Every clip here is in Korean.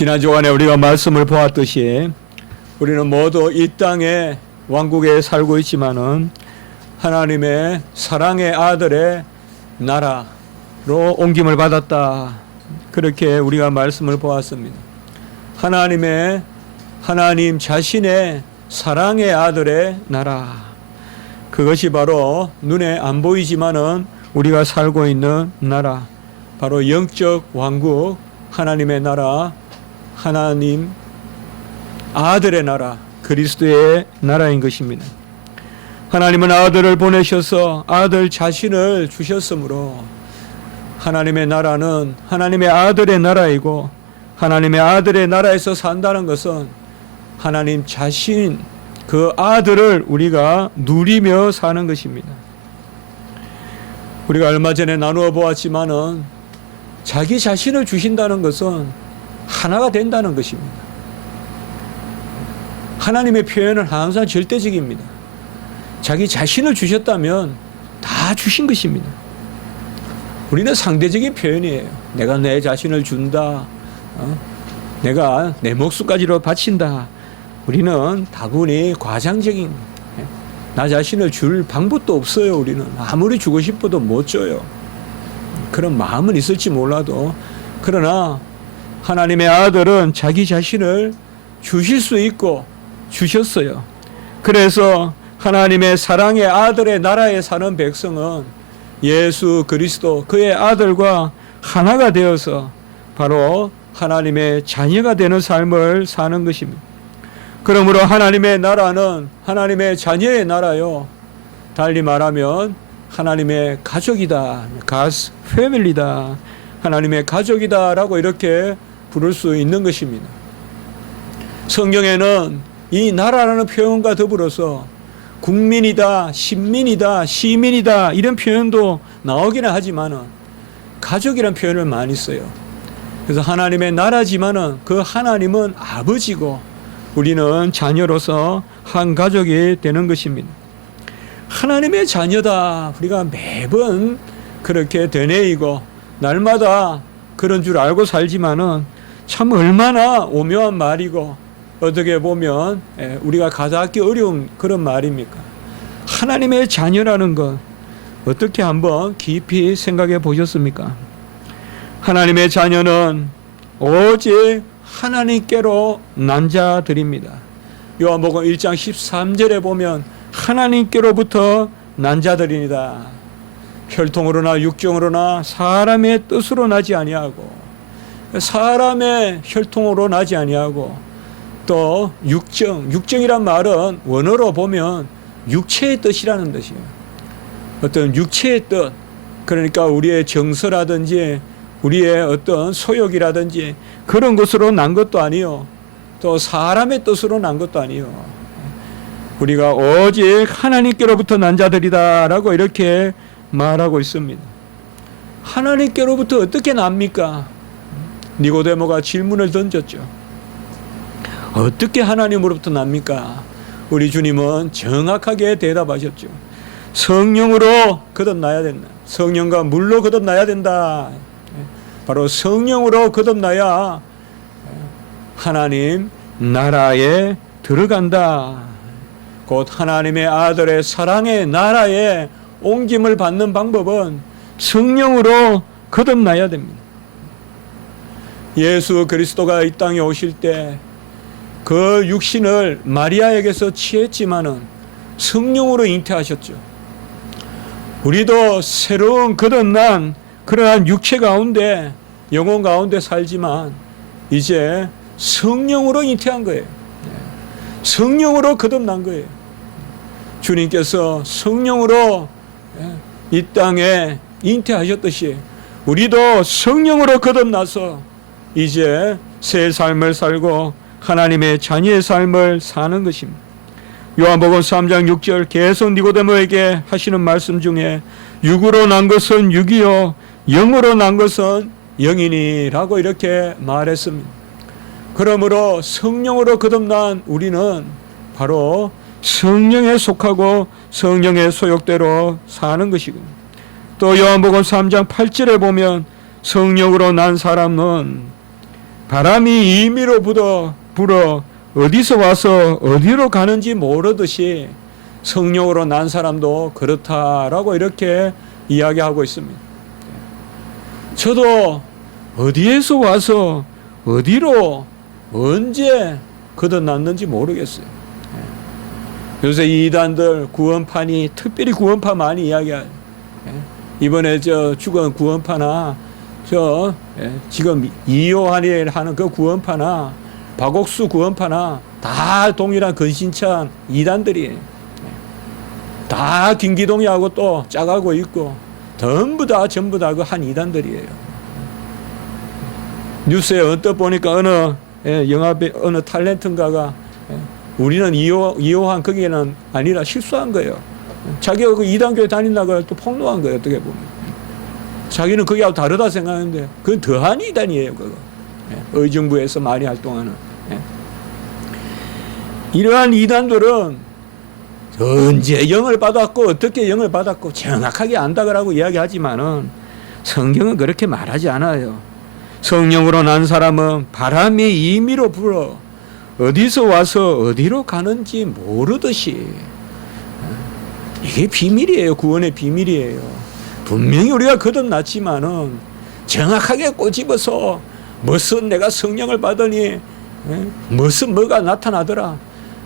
지난 주간에 우리가 말씀을 보았듯이 우리는 모두 이 땅의 왕국에 살고 있지만은 하나님의 사랑의 아들의 나라로 옮김을 받았다. 그렇게 우리가 말씀을 보았습니다. 하나님 자신의 사랑의 아들의 나라. 그것이 바로 눈에 안 보이지만은 우리가 살고 있는 나라. 바로 영적 왕국, 하나님의 나라, 하나님 아들의 나라, 그리스도의 나라인 것입니다. 하나님은 아들을 보내셔서 아들 자신을 주셨으므로 하나님의 나라는 하나님의 아들의 나라이고, 하나님의 아들의 나라에서 산다는 것은 하나님 자신 그 아들을 우리가 누리며 사는 것입니다. 우리가 얼마 전에 나누어 보았지만은 자기 자신을 주신다는 것은 하나가 된다는 것입니다. 하나님의 표현은 항상 절대적입니다. 자기 자신을 주셨다면 다 주신 것입니다. 우리는 상대적인 표현이에요. 내가 내 자신을 준다. 내가 내 목숨까지로 바친다. 우리는 다분히 과장적인, 나 자신을 줄 방법도 없어요. 우리는 아무리 주고 싶어도 못 줘요. 그런 마음은 있을지 몰라도, 그러나 하나님의 아들은 자기 자신을 주실 수 있고 주셨어요. 그래서 하나님의 사랑의 아들의 나라에 사는 백성은 예수 그리스도 그의 아들과 하나가 되어서 바로 하나님의 자녀가 되는 삶을 사는 것입니다. 그러므로 하나님의 나라는 하나님의 자녀의 나라요. 달리 말하면 하나님의 가족이다. God's family다. 하나님의 가족이다라고 이렇게 부를 수 있는 것입니다. 성경에는 이 나라라는 표현과 더불어서 국민이다, 신민이다, 시민이다 이런 표현도 나오기는 하지만은 가족이라는 표현을 많이 써요. 그래서 하나님의 나라지만은 그 하나님은 아버지고 우리는 자녀로서 한 가족이 되는 것입니다. 하나님의 자녀다. 우리가 매번 그렇게 되뇌이고 날마다 그런 줄 알고 살지만은 참 얼마나 오묘한 말이고 어떻게 보면 우리가 가닿기 어려운 그런 말입니까? 하나님의 자녀라는 것 어떻게 한번 깊이 생각해 보셨습니까? 하나님의 자녀는 오직 하나님께로 난 자들입니다. 요한복음 1장 13절에 보면 하나님께로부터 난 자들이니다. 혈통으로나 육정으로나 사람의 뜻으로 나지 아니하고, 사람의 혈통으로 나지 아니하고, 또 육정이란 말은 원어로 보면 육체의 뜻이라는 뜻이에요. 어떤 육체의 뜻, 그러니까 우리의 정서라든지 우리의 어떤 소욕이라든지 그런 것으로 난 것도 아니요, 또 사람의 뜻으로 난 것도 아니요. 우리가 오직 하나님께로부터 난 자들이다 라고 이렇게 말하고 있습니다. 하나님께로부터 어떻게 납니까? 니고데모가 질문을 던졌죠. 어떻게 하나님으로부터 납니까? 우리 주님은 정확하게 대답하셨죠. 성령으로 거듭나야 된다. 성령과 물로 거듭나야 된다. 바로 성령으로 거듭나야 하나님 나라에 들어간다. 곧 하나님의 아들의 사랑의 나라에 옮김을 받는 방법은 성령으로 거듭나야 됩니다. 예수 그리스도가 이 땅에 오실 때 그 육신을 마리아에게서 취했지만은 성령으로 잉태하셨죠. 우리도 새로운 거듭난 그러한 육체 가운데, 영혼 가운데 살지만 이제 성령으로 잉태한 거예요. 성령으로 거듭난 거예요. 주님께서 성령으로 이 땅에 잉태하셨듯이 우리도 성령으로 거듭나서 이제 새 삶을 살고 하나님의 자녀의 삶을 사는 것입니다. 요한복음 3장 6절 계속 니고데모에게 하시는 말씀 중에 육으로 난 것은 육이요 영으로 난 것은 영이니라고 이렇게 말했습니다. 그러므로 성령으로 거듭난 우리는 바로 성령에 속하고 성령의 소욕대로 사는 것이고, 또 요한복음 3장 8절에 보면 성령으로 난 사람은 바람이 임의로 불어 어디서 와서 어디로 가는지 모르듯이 성령으로 난 사람도 그렇다라고 이렇게 이야기하고 있습니다. 저도 어디에서 와서 어디로 언제 거듭났는지 모르겠어요. 요새 이단들 구원판이 특별히 구원파 많이 이야기해요. 이번에 저 죽은 구원파나 지금 이요한이 하는 그 구원파나 박옥수 구원파나 다 동일한 근신찬 이단들이 다 김기동이하고 또 짜가고 있고 전부 다 그 한 이단들이에요. 뉴스에 언뜻 보니까 어느 영화배 어느 탤런트인가가 우리는 이요한 거기에는 아니라 실수한 거예요. 자기가 그 이단교회 다닌다고 또 폭로한 거예요. 어떻게 보면 자기는 거기하고 다르다 생각하는데 그건 더한 이단이에요. 그거 의정부에서 많이 활동하는 이러한 이단들은 언제 영을 받았고 어떻게 영을 받았고 정확하게 안다고 이야기하지만은 성경은 그렇게 말하지 않아요. 성령으로 난 사람은 바람이 임의로 불어 어디서 와서 어디로 가는지 모르듯이 이게 비밀이에요. 구원의 비밀이에요. 분명히 우리가 거듭났지만은 정확하게 꼬집어서 무슨 내가 성령을 받으니 무슨 뭐가 나타나더라.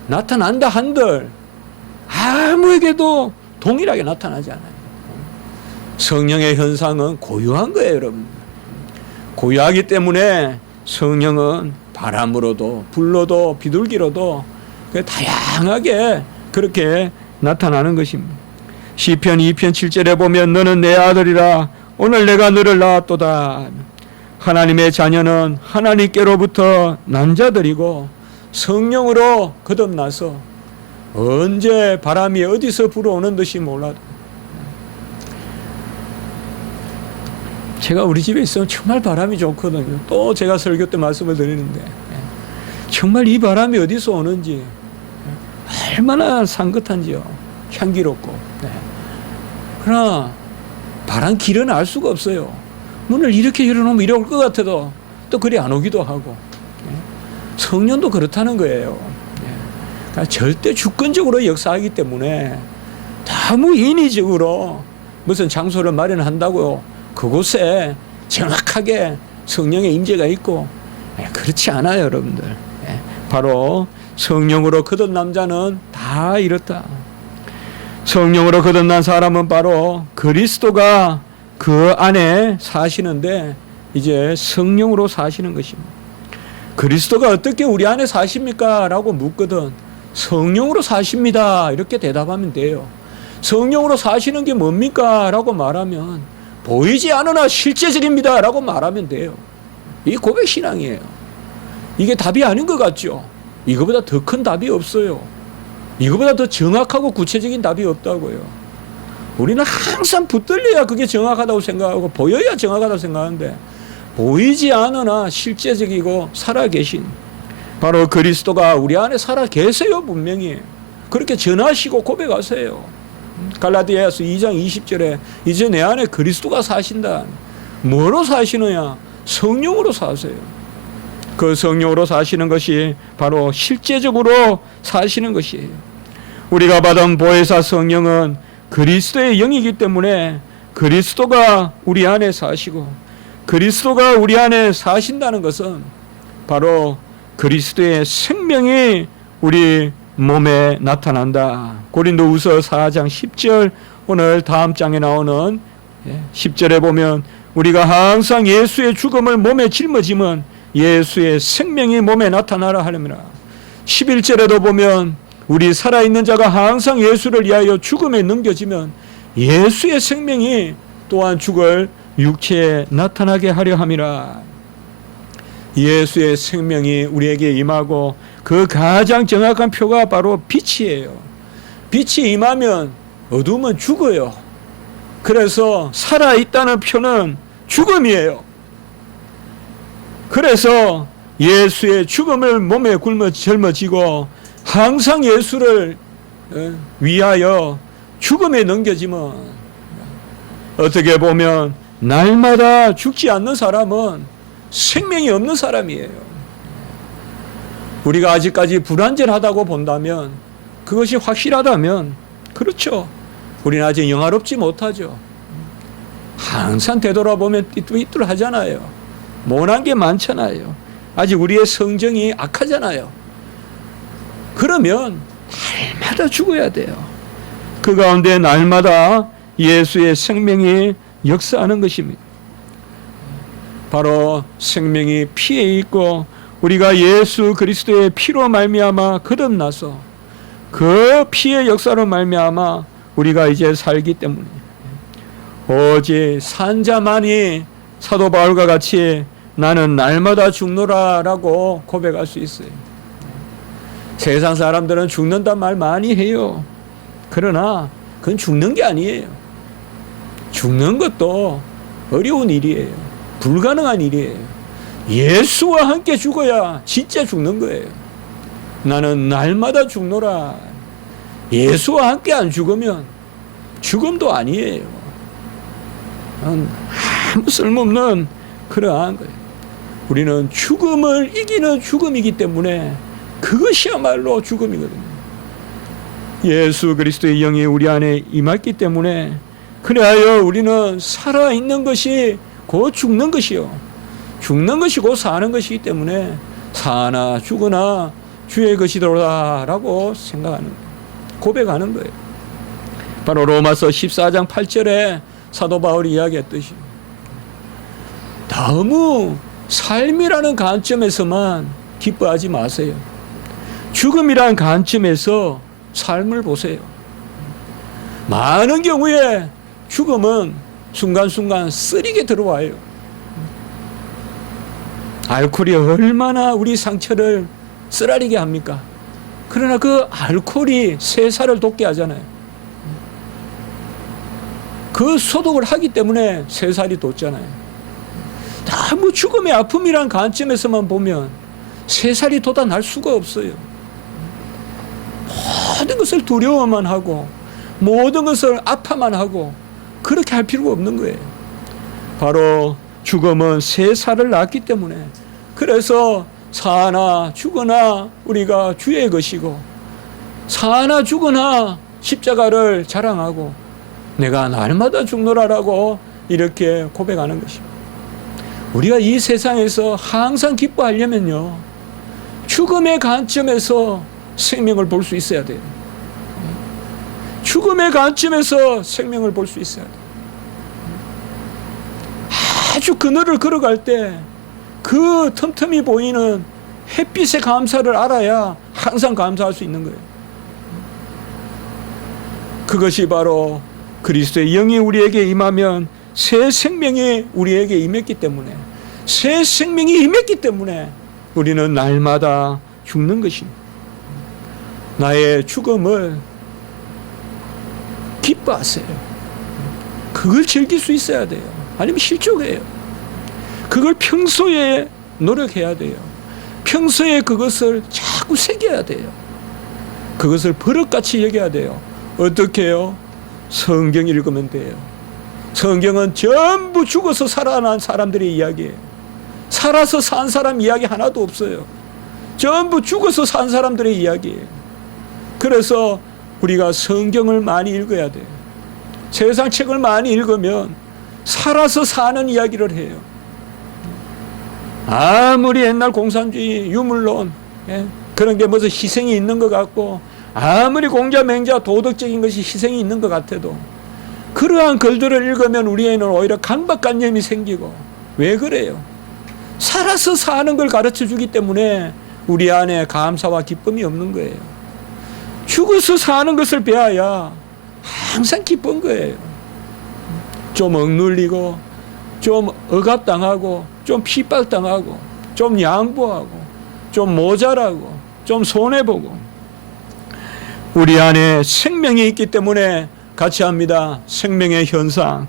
나타난다 한들 아무에게도 동일하게 나타나지 않아요. 성령의 현상은 고유한 거예요, 여러분. 고유하기 때문에 성령은 바람으로도 불로도 비둘기로도 다양하게 그렇게 나타나는 것입니다. 시편 2편 7절에 보면 너는 내 아들이라 오늘 내가 너를 낳았도다. 하나님의 자녀는 하나님께로부터 난 자들이고 성령으로 거듭나서 언제 바람이 어디서 불어오는 듯이 몰라도 제가 우리 집에 있으면 정말 바람이 좋거든요. 또 제가 설교 때 말씀을 드리는데 정말 이 바람이 어디서 오는지 얼마나 상긋한지요. 향기롭고. 그러나 바람 길은 알 수가 없어요. 문을 이렇게 열어놓으면 이리 올 것 같아도 또 그리 안 오기도 하고. 성령도 그렇다는 거예요. 그러니까 절대 주권적으로 역사하기 때문에 너무 인위적으로 무슨 장소를 마련한다고 그곳에 정확하게 성령의 임재가 있고 그렇지 않아요, 여러분들. 바로 성령으로 거듭난 자는 다 이렇다. 성령으로 거듭난 사람은 바로 그리스도가 그 안에 사시는데 이제 성령으로 사시는 것입니다. 그리스도가 어떻게 우리 안에 사십니까? 라고 묻거든 성령으로 사십니다. 이렇게 대답하면 돼요. 성령으로 사시는 게 뭡니까? 라고 말하면 보이지 않으나 실제적입니다. 라고 말하면 돼요. 이 고백신앙이에요. 이게 답이 아닌 것 같죠? 이거보다 더 큰 답이 없어요. 이거보다 더 정확하고 구체적인 답이 없다고요. 우리는 항상 붙들려야 그게 정확하다고 생각하고 보여야 정확하다고 생각하는데 보이지 않으나 실제적이고 살아계신 바로 그리스도가 우리 안에 살아계세요. 분명히 그렇게 전하시고 고백하세요. 갈라디아서 2장 20절에 이제 내 안에 그리스도가 사신다. 뭐로 사시느냐? 성령으로 사세요. 그 성령으로 사시는 것이 바로 실제적으로 사시는 것이에요. 우리가 받은 보혜사 성령은 그리스도의 영이기 때문에 그리스도가 우리 안에 사시고 그리스도가 우리 안에 사신다는 것은 바로 그리스도의 생명이 우리 몸에 나타난다. 고린도후서 4장 10절 오늘 다음 장에 나오는 10절에 보면 우리가 항상 예수의 죽음을 몸에 짊어지면 예수의 생명이 몸에 나타나라 하려니라. 11절에도 보면 우리 살아있는 자가 항상 예수를 위하여 죽음에 넘겨지면 예수의 생명이 또한 죽을 육체에 나타나게 하려 함이라. 예수의 생명이 우리에게 임하고 그 가장 정확한 표가 바로 빛이에요. 빛이 임하면 어두움은 죽어요. 그래서 살아있다는 표는 죽음이에요. 그래서 예수의 죽음을 몸에 짊어지고 항상 예수를 위하여 죽음에 넘겨지면 어떻게 보면 날마다 죽지 않는 사람은 생명이 없는 사람이에요. 우리가 아직까지 불완전하다고 본다면, 그것이 확실하다면, 그렇죠. 우리는 아직 영화롭지 못하죠. 항상 되돌아보면 삐뚤삐뚤하잖아요. 모난 게 많잖아요. 아직 우리의 성정이 악하잖아요. 그러면 날마다 죽어야 돼요. 그 가운데 날마다 예수의 생명이 역사하는 것입니다. 바로 생명이 피에 있고 우리가 예수 그리스도의 피로 말미암아 거듭나서 그 피의 역사로 말미암아 우리가 이제 살기 때문에 오직 산 자만이 사도 바울과 같이 나는 날마다 죽노라라고 고백할 수 있어요. 세상 사람들은 죽는단 말 많이 해요. 그러나 그건 죽는 게 아니에요. 죽는 것도 어려운 일이에요. 불가능한 일이에요. 예수와 함께 죽어야 진짜 죽는 거예요. 나는 날마다 죽노라. 예수와 함께 안 죽으면 죽음도 아니에요. 아무 쓸모없는 그러한 거예요. 우리는 죽음을 이기는 죽음이기 때문에 그것이야말로 죽음이거든요. 예수 그리스도의 영이 우리 안에 임했기 때문에 그래야 우리는 살아있는 것이 곧 죽는 것이요. 죽는 것이 곧 사는 것이기 때문에 사나 죽으나 주의 것이더라라고 생각하는 거예요. 고백하는 거예요. 바로 로마서 14장 8절에 사도 바울이 이야기했듯이 너무 삶이라는 관점에서만 기뻐하지 마세요. 죽음이라는 관점에서 삶을 보세요. 많은 경우에 죽음은 순간순간 쓰리게 들어와요. 알코올이 얼마나 우리 상처를 쓰라리게 합니까? 그러나 그 알코올이 세살을 돋게 하잖아요. 그 소독을 하기 때문에 세살이 돋잖아요. 너무 죽음의 아픔이란 관점에서만 보면 세살이 돋아날 수가 없어요. 모든 것을 두려워만 하고 모든 것을 아파만 하고 그렇게 할 필요가 없는 거예요. 바로 죽음은 세살을 낳기 때문에 그래서 사나 죽으나 우리가 주의 것이고 사나 죽으나 십자가를 자랑하고 내가 날마다 죽노라라고 이렇게 고백하는 것입니다. 우리가 이 세상에서 항상 기뻐하려면요 죽음의 관점에서 생명을 볼 수 있어야 돼요. 죽음의 관점에서 생명을 볼 수 있어야 돼요. 아주 그늘을 걸어갈 때 그 틈틈이 보이는 햇빛의 감사를 알아야 항상 감사할 수 있는 거예요. 그것이 바로 그리스도의 영이 우리에게 임하면 새 생명이 우리에게 임했기 때문에 새 생명이 임했기 때문에 우리는 날마다 죽는 것입니다. 나의 죽음을 기뻐하세요. 그걸 즐길 수 있어야 돼요. 아니면 실족해요. 그걸 평소에 노력해야 돼요. 평소에 그것을 자꾸 새겨야 돼요. 그것을 버릇같이 여겨야 돼요. 어떻게 해요? 성경 읽으면 돼요. 성경은 전부 죽어서 살아난 사람들의 이야기예요. 살아서 산 사람 이야기 하나도 없어요. 전부 죽어서 산 사람들의 이야기예요. 그래서 우리가 성경을 많이 읽어야 돼요. 세상 책을 많이 읽으면 살아서 사는 이야기를 해요. 아무리 옛날 공산주의, 유물론 그런 게 무슨 희생이 있는 것 같고 아무리 공자, 맹자, 도덕적인 것이 희생이 있는 것 같아도 그러한 글들을 읽으면 우리에는 오히려 강박관념이 생기고 왜 그래요? 살아서 사는 걸 가르쳐 주기 때문에 우리 안에 감사와 기쁨이 없는 거예요. 죽어서 사는 것을 배워야 항상 기쁜 거예요. 좀 억눌리고 좀 억압당하고 좀 핍박당하고 좀 양보하고 좀 모자라고 좀 손해보고 우리 안에 생명이 있기 때문에 같이 합니다. 생명의 현상.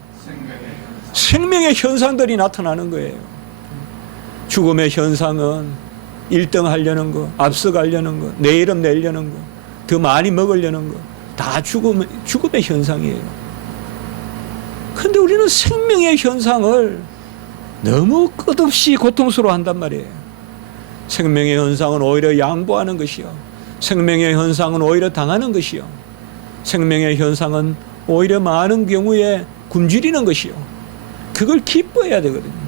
생명의 현상들이 나타나는 거예요. 죽음의 현상은 1등 하려는 거, 앞서가려는 거, 내 이름 내려는 거, 더 많이 먹으려는 거, 다 죽음의 현상이에요. 그런데 우리는 생명의 현상을 너무 끝없이 고통스러워한단 말이에요. 생명의 현상은 오히려 양보하는 것이요, 생명의 현상은 오히려 당하는 것이요, 생명의 현상은 오히려 많은 경우에 굶주리는 것이요, 그걸 기뻐해야 되거든요.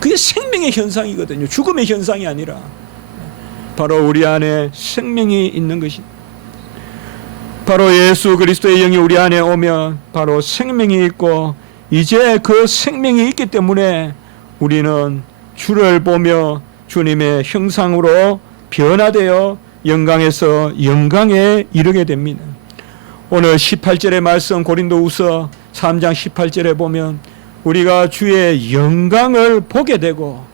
그게 생명의 현상이거든요. 죽음의 현상이 아니라 바로 우리 안에 생명이 있는 것입니다. 바로 예수 그리스도의 영이 우리 안에 오면 바로 생명이 있고, 이제 그 생명이 있기 때문에 우리는 주를 보며 주님의 형상으로 변화되어 영광에서 영광에 이르게 됩니다. 오늘 18절의 말씀, 고린도후서 3장 18절에 보면 우리가 주의 영광을 보게 되고,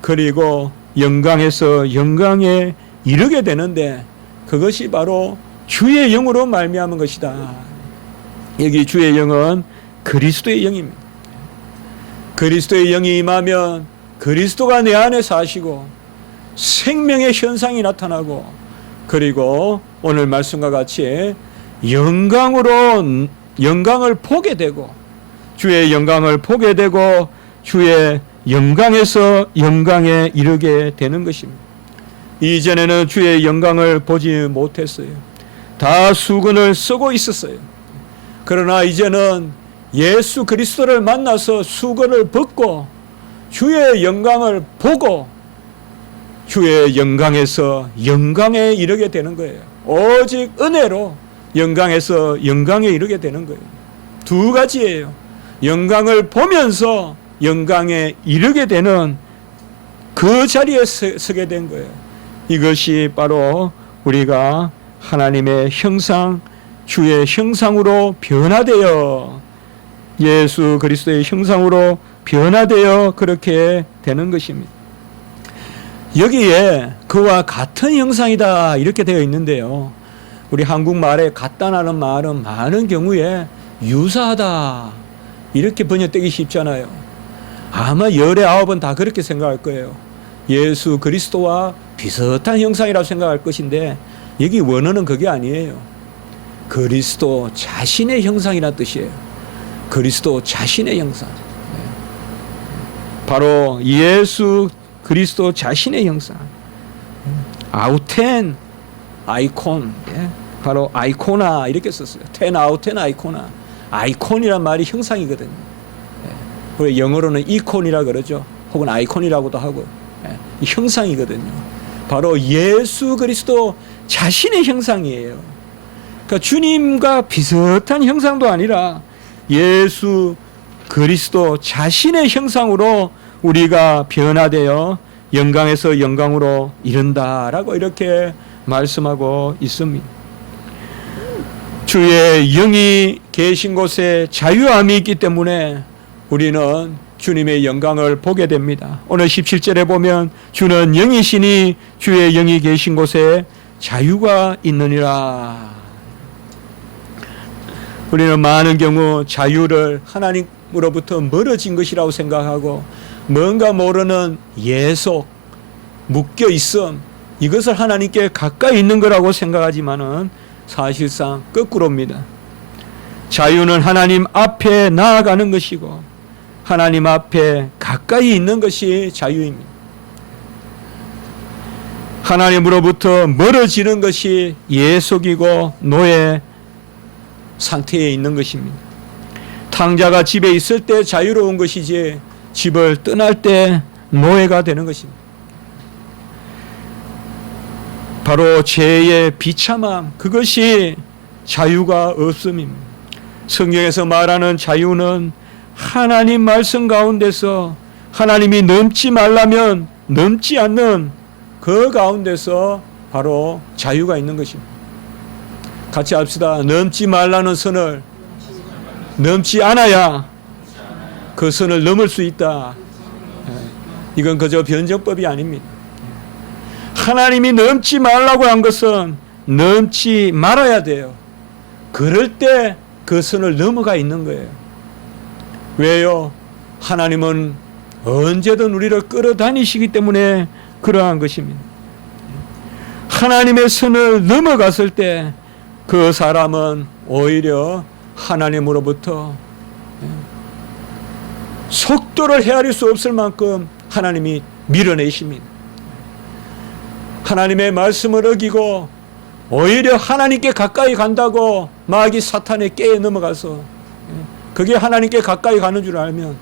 그리고 영광에서 영광에 이르게 되는데, 그것이 바로 주의 영으로 말미암은 것이다. 여기 주의 영은 그리스도의 영입니다. 그리스도의 영이 임하면 그리스도가 내 안에 사시고 생명의 현상이 나타나고, 그리고 오늘 말씀과 같이 영광으로 영광을 보게 되고, 주의 영광을 보게 되고 주의 영광에서 영광에 이르게 되는 것입니다. 이전에는 주의 영광을 보지 못했어요. 다 수건을 쓰고 있었어요. 그러나 이제는 예수 그리스도를 만나서 수건을 벗고 주의 영광을 보고 주의 영광에서 영광에 이르게 되는 거예요. 오직 은혜로 영광에서 영광에 이르게 되는 거예요. 두 가지예요. 영광을 보면서 영광에 이르게 되는 그 자리에 서게 된 거예요. 이것이 바로 우리가 하나님의 형상, 주의 형상으로 변화되어 예수 그리스도의 형상으로 변화되어 그렇게 되는 것입니다. 여기에 그와 같은 형상이다 이렇게 되어 있는데요, 우리 한국말에 같다라는 말은 많은 경우에 유사하다 이렇게 번역되기 쉽잖아요. 아마 열의 9은 다 그렇게 생각할 거예요. 예수 그리스도와 비슷한 형상이라고 생각할 것인데, 여기 원어는 그게 아니에요. 그리스도 자신의 형상이라는 뜻이에요. 그리스도 자신의 형상. 바로 예수 그리스도 자신의 형상. 아우텐, 아이콘. 바로 아이코나 이렇게 썼어요. 텐 아우텐 아이코나. 아이콘이란 말이 형상이거든요. 우리 영어로는 이콘이라 그러죠. 혹은 아이콘이라고도 하고. 형상이거든요. 바로 예수 그리스도 자신의 형상이에요. 그러니까 주님과 비슷한 형상도 아니라 예수 그리스도 자신의 형상으로 우리가 변화되어 영광에서 영광으로 이른다라고 이렇게 말씀하고 있습니다. 주의 영이 계신 곳에 자유함이 있기 때문에 우리는 주님의 영광을 보게 됩니다. 오늘 17절에 보면 주는 영이시니 주의 영이 계신 곳에 자유가 있느니라. 우리는 많은 경우 자유를 하나님으로부터 멀어진 것이라고 생각하고, 뭔가 모르는 예속, 묶여 있음, 이것을 하나님께 가까이 있는 거라고 생각하지만은 사실상 거꾸로입니다. 자유는 하나님 앞에 나아가는 것이고 하나님 앞에 가까이 있는 것이 자유입니다. 하나님으로부터 멀어지는 것이 예속이고 노예 상태에 있는 것입니다. 탕자가 집에 있을 때 자유로운 것이지 집을 떠날 때 노예가 되는 것입니다. 바로 죄의 비참함, 그것이 자유가 없음입니다. 성경에서 말하는 자유는 하나님 말씀 가운데서 하나님이 넘지 말라면 넘지 않는 그 가운데서 바로 자유가 있는 것입니다. 같이 합시다. 넘지 말라는 선을 넘지 않아야 그 선을 넘을 수 있다. 이건 그저 변정법이 아닙니다. 하나님이 넘지 말라고 한 것은 넘지 말아야 돼요. 그럴 때 그 선을 넘어가 있는 거예요. 왜요? 하나님은 언제든 우리를 끌어다니시기 때문에 그러한 것입니다. 하나님의 선을 넘어갔을 때 그 사람은 오히려 하나님으로부터 속도를 헤아릴 수 없을 만큼 하나님이 밀어내십니다. 하나님의 말씀을 어기고 오히려 하나님께 가까이 간다고 마귀 사탄의 깨에 넘어가서 그게 하나님께 가까이 가는 줄 알면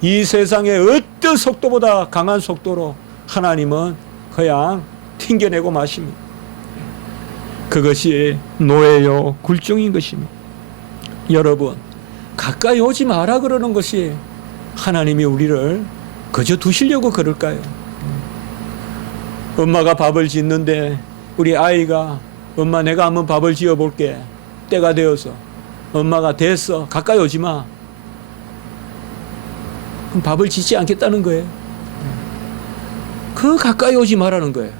이 세상의 어떤 속도보다 강한 속도로 하나님은 그냥 튕겨내고 마십니다. 그것이 노예요 굴종인 것입니다. 여러분, 가까이 오지 마라 그러는 것이 하나님이 우리를 그저 두시려고 그럴까요? 엄마가 밥을 짓는데 우리 아이가 엄마 내가 한번 밥을 지어볼게. 때가 되어서 엄마가 됐어 가까이 오지 마. 그럼 밥을 짓지 않겠다는 거예요. 그 가까이 오지 말라는 거예요.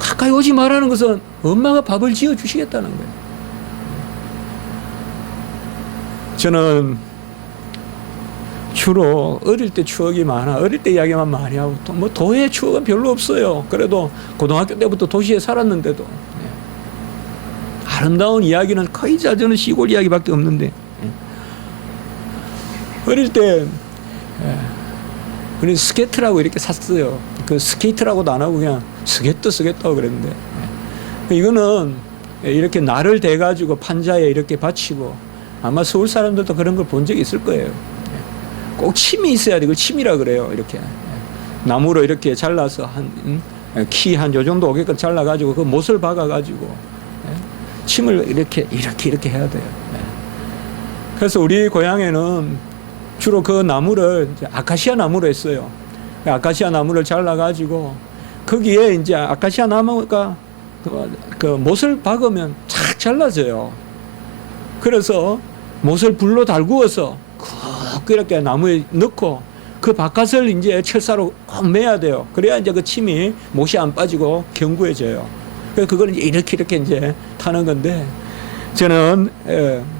가까이 오지 말라는 것은 엄마가 밥을 지어 주시겠다는 거예요. 저는 주로 어릴 때 추억이 많아. 어릴 때 이야기만 많이 하고 뭐 도의 추억은 별로 없어요. 그래도 고등학교 때부터 도시에 살았는데도 아름다운 이야기는 거의 저는 시골 이야기밖에 없는데 어릴 때 우리 스케이트라고 이렇게 샀어요. 그 스케이트라고도 안 하고 그냥 스게트하고 그랬는데 이거는 이렇게 날을 대가지고 판자에 이렇게 받치고 아마 서울 사람들도 그런 걸 본 적이 있을 거예요. 꼭 침이 있어야 돼. 그걸 침이라 그래요. 이렇게 나무로 이렇게 잘라서 키 한 요 정도 오게끔 잘라가지고 그 못을 박아가지고 침을 이렇게 해야 돼요. 그래서 우리 고향에는 주로 그 나무를 아카시아 나무로 했어요. 아카시아 나무를 잘라가지고 거기에 이제 아카시아 나무가 그 못을 박으면 착 잘라져요. 그래서 못을 불로 달구어서 이렇게 나무에 넣고 그 바깥을 이제 철사로 꼭 매야 돼요. 그래야 이제 그 침이 못이 안 빠지고 견고해져요. 그래서 그걸 이렇게 이제 타는 건데 저는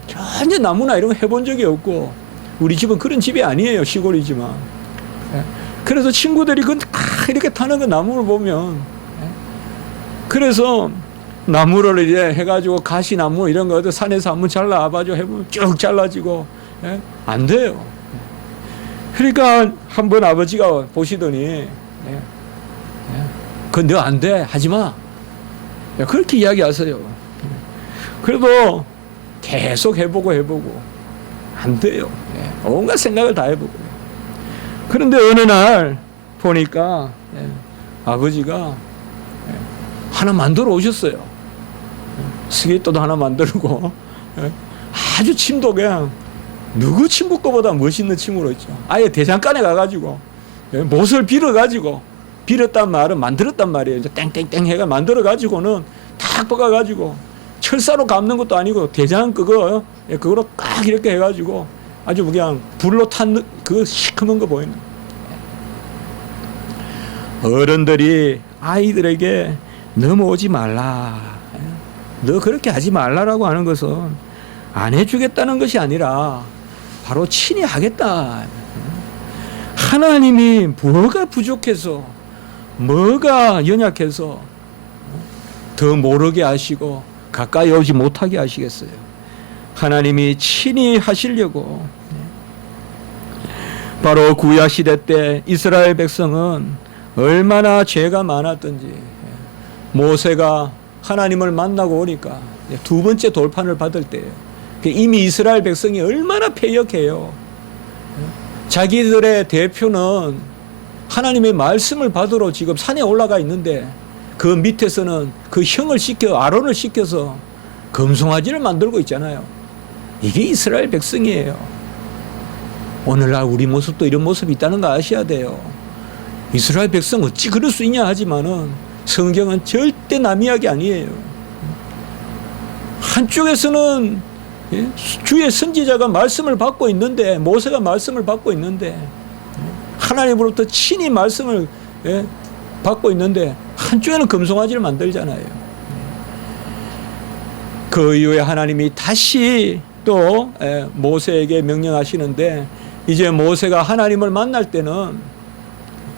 전혀 나무나 이런 거 해본 적이 없고 우리 집은 그런 집이 아니에요. 시골이지만. 그래서 친구들이 그 이렇게 타는 그 나무를 보면 그래서 나무를 이제 해가지고 가시나무 이런 거 산에서 한번 잘라봐가지고 해보면 쭉 잘라지고 안 돼요. 그러니까 한번 아버지가 보시더니 그건 너 안 돼 하지 마 그렇게 이야기하세요. 그래도 계속 해보고 안 돼요. 온갖 생각을 다 해보고 그런데 어느 날 보니까 아버지가 하나 만들어 오셨어요. 스케이트도 하나 만들고 아주 침도 그냥 누구 친구 거보다 멋있는 침으로 있죠. 아예 대장간에 가가지고 못을 빌어가지고 빌었단 말은 만들었단 말이에요. 이제 땡땡땡 해가 만들어가지고는 탁 박아가지고 철사로 감는 것도 아니고 대장 그거로 꽉 이렇게 해가지고 아주 그냥 불로 탄 그 시커먼 거 보이는 어른들이 아이들에게 넘어오지 말라. 너 그렇게 하지 말라라고 하는 것은 안 해주겠다는 것이 아니라 바로 친히 하겠다. 하나님이 뭐가 부족해서 뭐가 연약해서 더 모르게 하시고 가까이 오지 못하게 하시겠어요. 하나님이 친히 하시려고. 바로 구약시대 때 이스라엘 백성은 얼마나 죄가 많았던지 모세가 하나님을 만나고 오니까 두 번째 돌판을 받을 때예요. 이미 이스라엘 백성이 얼마나 패역해요. 자기들의 대표는 하나님의 말씀을 받으러 지금 산에 올라가 있는데 그 밑에서는 그 형을 시켜 아론을 시켜서 금송아지를 만들고 있잖아요. 이게 이스라엘 백성이에요. 오늘날 우리 모습도 이런 모습이 있다는 거 아셔야 돼요. 이스라엘 백성 어찌 그럴 수 있냐 하지만은 성경은 절대 남 이야기 아니에요. 한쪽에서는 주의 선지자가 말씀을 받고 있는데 모세가 말씀을 받고 있는데 하나님으로부터 친히 말씀을 받고 있는데 한쪽에는 금송아지를 만들잖아요. 그 이후에 하나님이 다시 또 모세에게 명령하시는데 이제 모세가 하나님을 만날 때는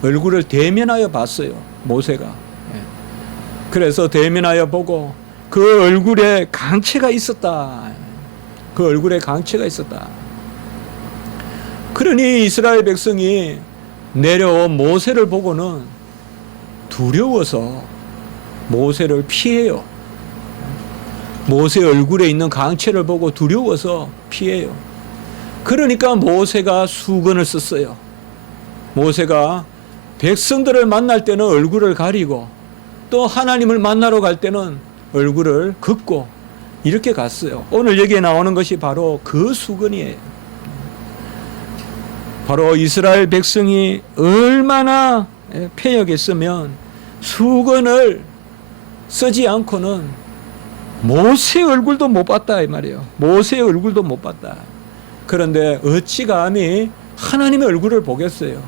얼굴을 대면하여 봤어요. 모세가. 그래서 대면하여 보고 그 얼굴에 강체가 있었다. 그 얼굴에 강체가 있었다. 그러니 이스라엘 백성이 내려온 모세를 보고는 두려워서 모세를 피해요. 모세 얼굴에 있는 광채를 보고 두려워서 피해요. 그러니까 모세가 수건을 썼어요. 모세가 백성들을 만날 때는 얼굴을 가리고 또 하나님을 만나러 갈 때는 얼굴을 긋고 이렇게 갔어요. 오늘 여기에 나오는 것이 바로 그 수건이에요. 바로 이스라엘 백성이 얼마나 패역했으면 수건을 쓰지 않고는 모세 얼굴도 못 봤다 이 말이에요. 모세 얼굴도 못 봤다. 그런데 어찌 감히 하나님의 얼굴을 보겠어요.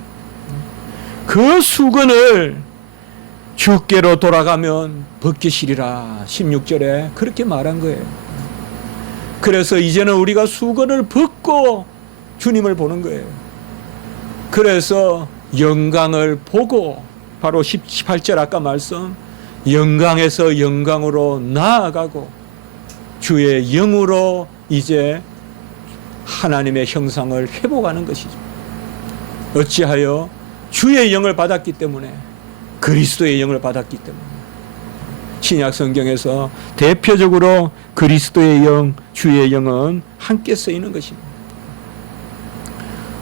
그 수건을 주께로 돌아가면 벗기시리라 16절에 그렇게 말한 거예요. 그래서 이제는 우리가 수건을 벗고 주님을 보는 거예요. 그래서 영광을 보고 바로 18절 아까 말씀 영광에서 영광으로 나아가고 주의 영으로 이제 하나님의 형상을 회복하는 것이죠. 어찌하여 주의 영을 받았기 때문에 그리스도의 영을 받았기 때문에 신약 성경에서 대표적으로 그리스도의 영, 주의 영은 함께 쓰이는 것입니다.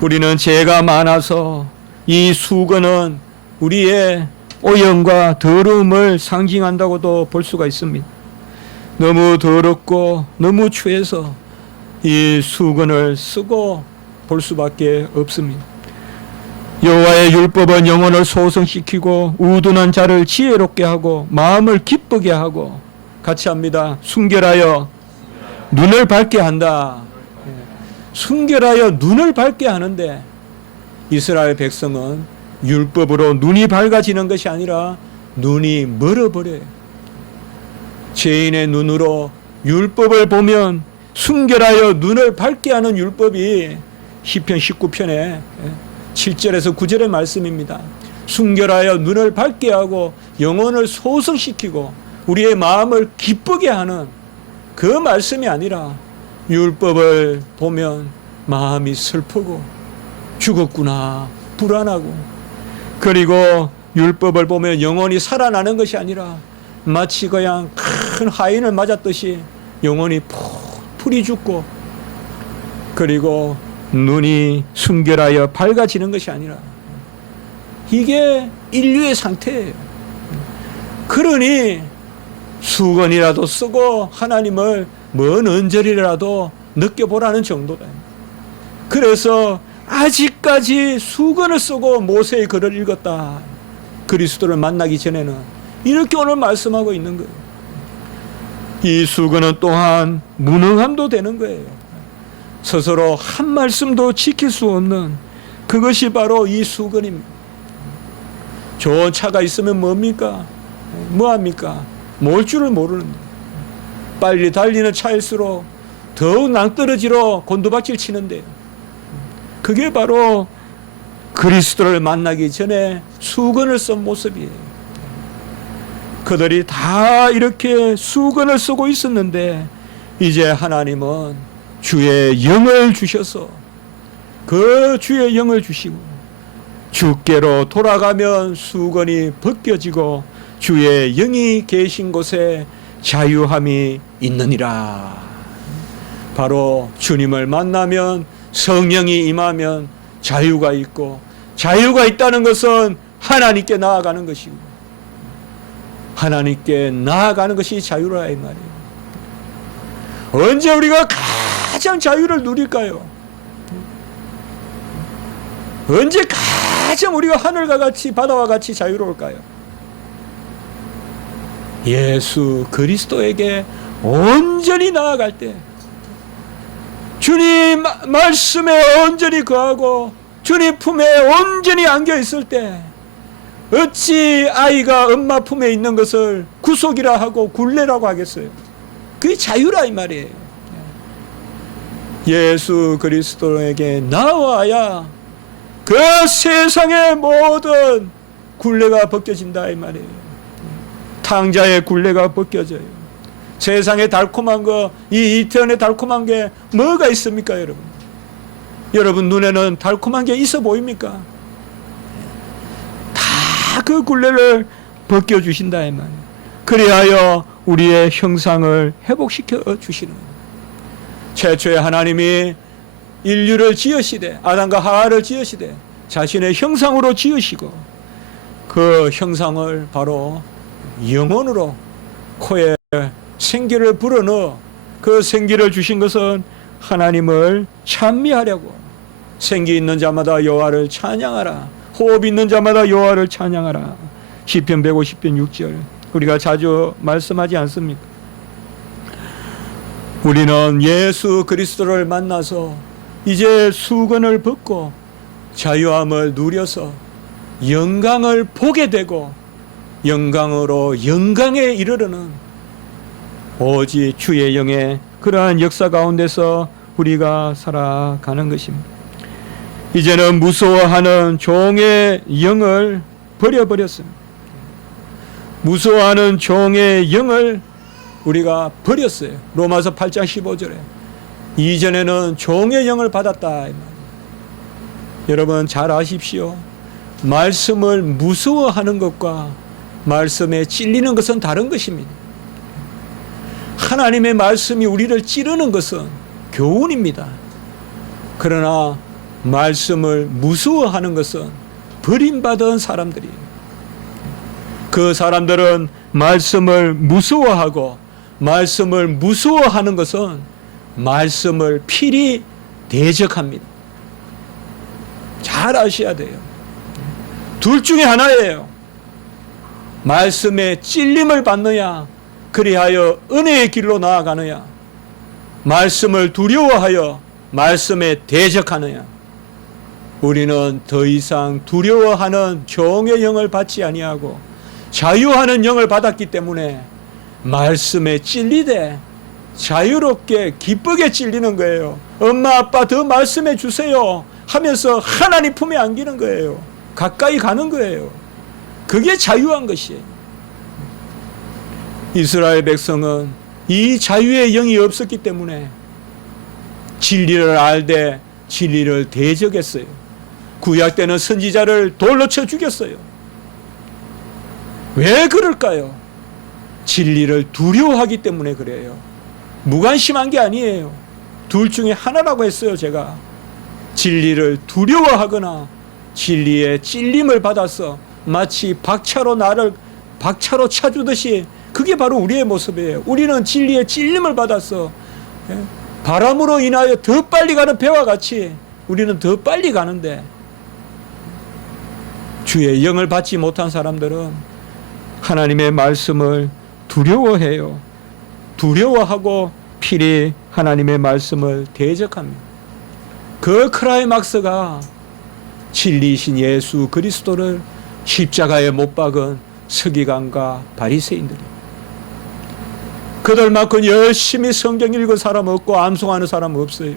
우리는 죄가 많아서 이 수건은 우리의 오염과 더러움을 상징한다고도 볼 수가 있습니다. 너무 더럽고 너무 추해서 이 수건을 쓰고 볼 수밖에 없습니다. 여호와의 율법은 영혼을 소성시키고 우둔한 자를 지혜롭게 하고 마음을 기쁘게 하고 같이 합니다. 순결하여 눈을 밝게 한다. 순결하여 눈을 밝게 하는데 이스라엘 백성은 율법으로 눈이 밝아지는 것이 아니라 눈이 멀어버려요. 죄인의 눈으로 율법을 보면 순결하여 눈을 밝게 하는 율법이 시편 19편에 7절에서 9절의 말씀입니다. 순결하여 눈을 밝게 하고 영혼을 소성시키고 우리의 마음을 기쁘게 하는 그 말씀이 아니라 율법을 보면 마음이 슬프고 죽었구나 불안하고 그리고 율법을 보면 영혼이 살아나는 것이 아니라 마치 그냥 큰 하인을 맞았듯이 영혼이 풀이 죽고 그리고 눈이 순결하여 밝아지는 것이 아니라 이게 인류의 상태예요. 그러니 수건이라도 쓰고 하나님을 먼 언저리라도 느껴보라는 정도다. 그래서 아직까지 수건을 쓰고 모세의 글을 읽었다. 그리스도를 만나기 전에는 이렇게 오늘 말씀하고 있는 거예요. 이 수건은 또한 무능함도 되는 거예요. 스스로 한 말씀도 지킬 수 없는 그것이 바로 이 수건입니다. 좋은 차가 있으면 뭡니까? 뭐합니까? 몰 줄을 모르는데 빨리 달리는 차일수록 더욱 낭떠러지로 곤두박질 치는데 그게 바로 그리스도를 만나기 전에 수건을 쓴 모습이에요. 그들이 다 이렇게 수건을 쓰고 있었는데 이제 하나님은 주의 영을 주셔서 그 주의 영을 주시고 주께로 돌아가면 수건이 벗겨지고 주의 영이 계신 곳에 자유함이 있느니라. 바로 주님을 만나면 성령이 임하면 자유가 있고 자유가 있다는 것은 하나님께 나아가는 것이고 하나님께 나아가는 것이 자유라 이 말이에요. 언제 우리가 가장 자유를 누릴까요? 언제 가장 우리가 하늘과 같이 바다와 같이 자유로울까요? 예수 그리스도에게 온전히 나아갈 때 주님 말씀에 온전히 거하고 주님 품에 온전히 안겨 있을 때 어찌 아이가 엄마 품에 있는 것을 구속이라 하고 굴레라고 하겠어요? 그게 자유라 이 말이에요. 예수 그리스도에게 나와야 그 세상의 모든 굴레가 벗겨진다 이 말이에요. 탕자의 굴레가 벗겨져요. 세상의 달콤한 거, 이 이태원의 달콤한 게 뭐가 있습니까 여러분? 여러분 눈에는 달콤한 게 있어 보입니까? 다 그 굴레를 벗겨주신다 이 말이에요. 그리하여 우리의 형상을 회복시켜 주시는 거예요. 최초에 하나님이 인류를 지으시되 아담과 하와를 지으시되 자신의 형상으로 지으시고 그 형상을 바로 영혼으로 코에 생기를 불어넣어 그 생기를 주신 것은 하나님을 찬미하려고 생기 있는 자마다 여호와를 찬양하라. 호흡 있는 자마다 여호와를 찬양하라. 시편 150편 6절 우리가 자주 말씀하지 않습니까? 우리는 예수 그리스도를 만나서 이제 수건을 벗고 자유함을 누려서 영광을 보게 되고 영광으로 영광에 이르르는 오직 주의 영의 그러한 역사 가운데서 우리가 살아가는 것입니다. 이제는 무서워하는 종의 영을 버려버렸습니다. 무서워하는 종의 영을 우리가 버렸어요. 로마서 8장 15절에 이전에는 종의 영을 받았다. 여러분 잘 아십시오. 말씀을 무서워하는 것과 말씀에 찔리는 것은 다른 것입니다. 하나님의 말씀이 우리를 찌르는 것은 교훈입니다. 그러나 말씀을 무서워하는 것은 버림받은 사람들이에요. 그 사람들은 말씀을 무서워하고 말씀을 무서워하는 것은 말씀을 필히 대적합니다. 잘 아셔야 돼요. 둘 중에 하나예요. 말씀에 찔림을 받느냐 그리하여 은혜의 길로 나아가느냐 말씀을 두려워하여 말씀에 대적하느냐. 우리는 더 이상 두려워하는 종의 영을 받지 아니하고 자유하는 영을 받았기 때문에 말씀에 찔리되 자유롭게 기쁘게 찔리는 거예요. 엄마 아빠 더 말씀해 주세요 하면서 하나님 품에 안기는 거예요. 가까이 가는 거예요. 그게 자유한 것이에요. 이스라엘 백성은 이 자유의 영이 없었기 때문에 진리를 알되 진리를 대적했어요. 구약 때는 선지자를 돌로 쳐 죽였어요. 왜 그럴까요? 진리를 두려워하기 때문에 그래요. 무관심한 게 아니에요. 둘 중에 하나라고 했어요. 제가 진리를 두려워하거나 진리의 찔림을 받아서 마치 나를 박차로 차주듯이 그게 바로 우리의 모습이에요. 우리는 진리의 찔림을 받아서 바람으로 인하여 더 빨리 가는 배와 같이 우리는 더 빨리 가는데 주의 영을 받지 못한 사람들은 하나님의 말씀을 두려워해요. 두려워하고 필히 하나님의 말씀을 대적합니다. 그 크라이막스가 진리이신 예수 그리스도를 십자가에 못 박은 서기관과 바리새인들이에요. 그들만큼 열심히 성경 읽은 사람 없고 암송하는 사람 없어요.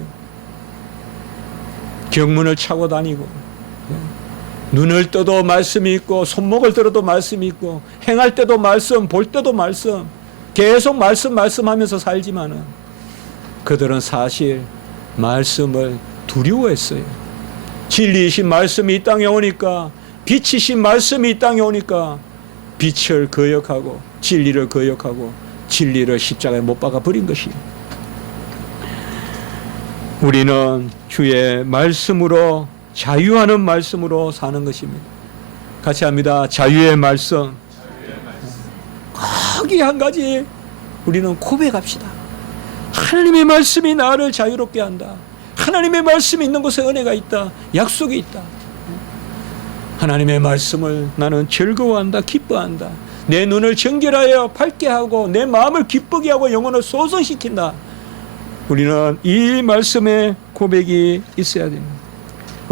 경문을 차고 다니고 눈을 떠도 말씀이 있고 손목을 들어도 말씀이 있고 행할 때도 말씀, 볼 때도 말씀, 계속 말씀하면서 살지만은 그들은 사실 말씀을 두려워했어요. 진리이신 말씀이 이 땅에 오니까, 빛이신 말씀이 이 땅에 오니까 빛을 거역하고 진리를 거역하고 진리를 십자가에 못 박아 버린 것이에요. 우리는 주의 말씀으로, 자유하는 말씀으로 사는 것입니다. 같이 합니다. 자유의 말씀. 거기 한 가지 우리는 고백합시다. 하나님의 말씀이 나를 자유롭게 한다. 하나님의 말씀이 있는 곳에 은혜가 있다. 약속이 있다. 하나님의 말씀을 나는 즐거워한다. 기뻐한다. 내 눈을 정결하여 밝게 하고 내 마음을 기쁘게 하고 영혼을 소성시킨다. 우리는 이 말씀에 고백이 있어야 됩니다.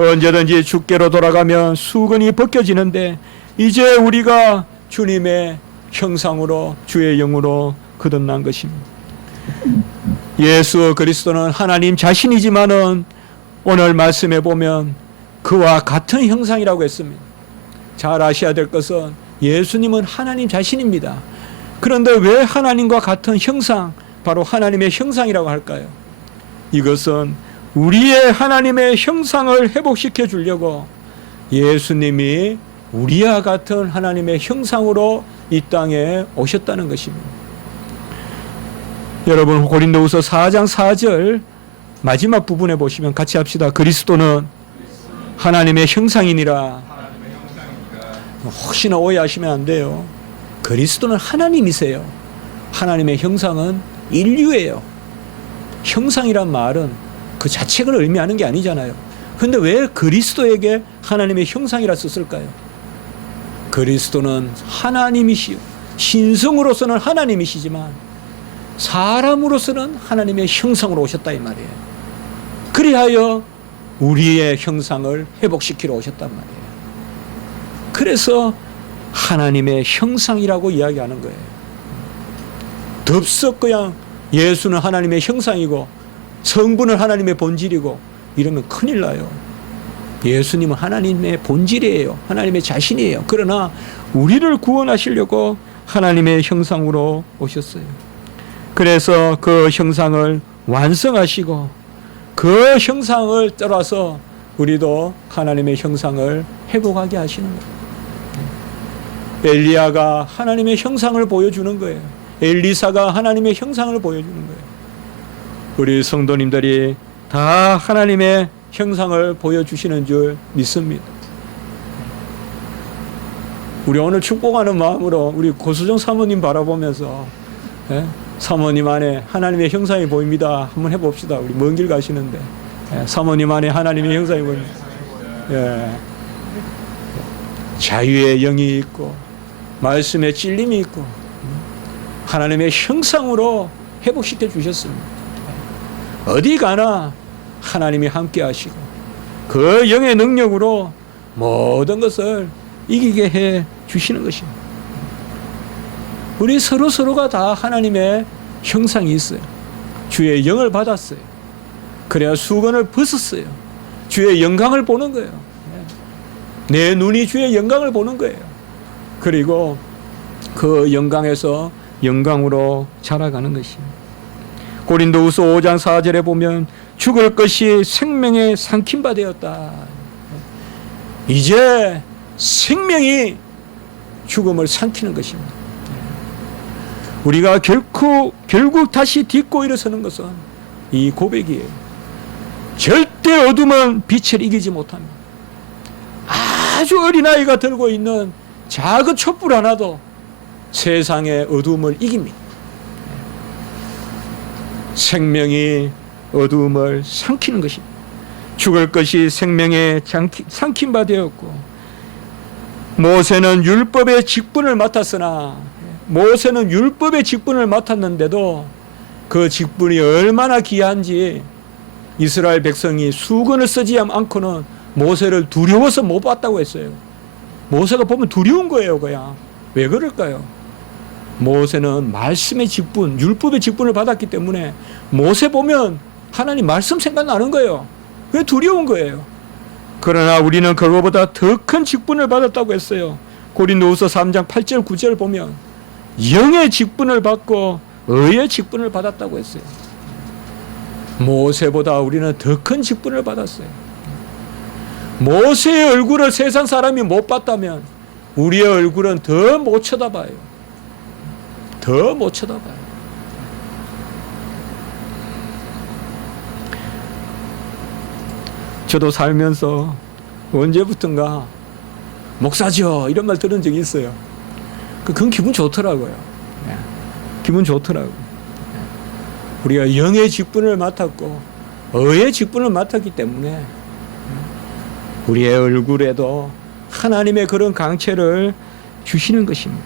언제든지 주께로 돌아가면 수건이 벗겨지는데 이제 우리가 주님의 형상으로 주의 영으로 거듭난 것입니다. 예수 그리스도는 하나님 자신이지만은 오늘 말씀에 보면 그와 같은 형상이라고 했습니다. 잘 아셔야 될 것은 예수님은 하나님 자신입니다. 그런데 왜 하나님과 같은 형상, 바로 하나님의 형상이라고 할까요? 이것은 우리의 하나님의 형상을 회복시켜 주려고 예수님이 우리와 같은 하나님의 형상으로 이 땅에 오셨다는 것입니다. 여러분 고린도후서 4장 4절 마지막 부분에 보시면 같이 합시다. 그리스도는 하나님의 형상이니라. 혹시나 오해하시면 안 돼요. 그리스도는 하나님이세요. 하나님의 형상은 인류예요. 형상이란 말은 그 자체를 의미하는 게 아니잖아요. 근데 왜 그리스도에게 하나님의 형상이라 썼을까요? 그리스도는 하나님이시요. 신성으로서는 하나님이시지만 사람으로서는 하나님의 형상으로 오셨다 이 말이에요. 그리하여 우리의 형상을 회복시키러 오셨단 말이에요. 그래서 하나님의 형상이라고 이야기하는 거예요. 덥석 그냥 예수는 하나님의 형상이고 성분은 하나님의 본질이고 이러면 큰일 나요. 예수님은 하나님의 본질이에요. 하나님의 자신이에요. 그러나 우리를 구원하시려고 하나님의 형상으로 오셨어요. 그래서 그 형상을 완성하시고 그 형상을 따라서 우리도 하나님의 형상을 회복하게 하시는 거예요. 엘리야가 하나님의 형상을 보여주는 거예요. 엘리사가 하나님의 형상을 보여주는 거예요. 우리 성도님들이 다 하나님의 형상을 보여주시는 줄 믿습니다. 우리 오늘 축복하는 마음으로 우리 고수정 사모님 바라보면서 사모님 안에 하나님의 형상이 보입니다. 한번 해봅시다. 우리 먼 길 가시는데 사모님 안에 하나님의 형상이 보입니다. 자유의 영이 있고 말씀의 찔림이 있고 하나님의 형상으로 회복시켜 주셨습니다. 어디 가나 하나님이 함께 하시고 그 영의 능력으로 모든 것을 이기게 해 주시는 것입니다. 우리 서로가 다 하나님의 형상이 있어요. 주의 영을 받았어요. 그래야 수건을 벗었어요. 주의 영광을 보는 거예요. 내 눈이 주의 영광을 보는 거예요. 그리고 그 영광에서 영광으로 자라가는 것입니다. 고린도후서 5장 4절에 보면 죽을 것이 생명에 삼킨 바 되었다. 이제 생명이 죽음을 삼키는 것입니다. 우리가 결국 다시 딛고 일어서는 것은 이 고백이에요. 절대 어둠은 빛을 이기지 못합니다. 아주 어린아이가 들고 있는 작은 촛불 하나도 세상의 어둠을 이깁니다. 생명이 어둠을 삼키는 것입니다. 죽을 것이 생명에 삼킨 바 되었고 모세는 율법의 직분을 맡았으나 모세는 율법의 직분을 맡았는데도 그 직분이 얼마나 귀한지 이스라엘 백성이 수건을 쓰지 않고는 모세를 두려워서 못 봤다고 했어요. 모세가 보면 두려운 거예요. 그냥 왜 그럴까요? 모세는 말씀의 직분, 율법의 직분을 받았기 때문에 모세 보면 하나님 말씀 생각나는 거예요. 왜 두려운 거예요? 그러나 우리는 그거보다 더 큰 직분을 받았다고 했어요. 고린도후서 3장 8절 9절 보면 영의 직분을 받고 의의 직분을 받았다고 했어요. 모세보다 우리는 더 큰 직분을 받았어요. 모세의 얼굴을 세상 사람이 못 봤다면 우리의 얼굴은 더 못 쳐다봐요. 더 못 쳐다봐요. 저도 살면서 언제부턴가 목사죠 이런 말 들은 적이 있어요. 그건 기분 좋더라고요. 기분 좋더라고요. 우리가 영의 직분을 맡았고 의의 직분을 맡았기 때문에 우리의 얼굴에도 하나님의 그런 강체를 주시는 것입니다.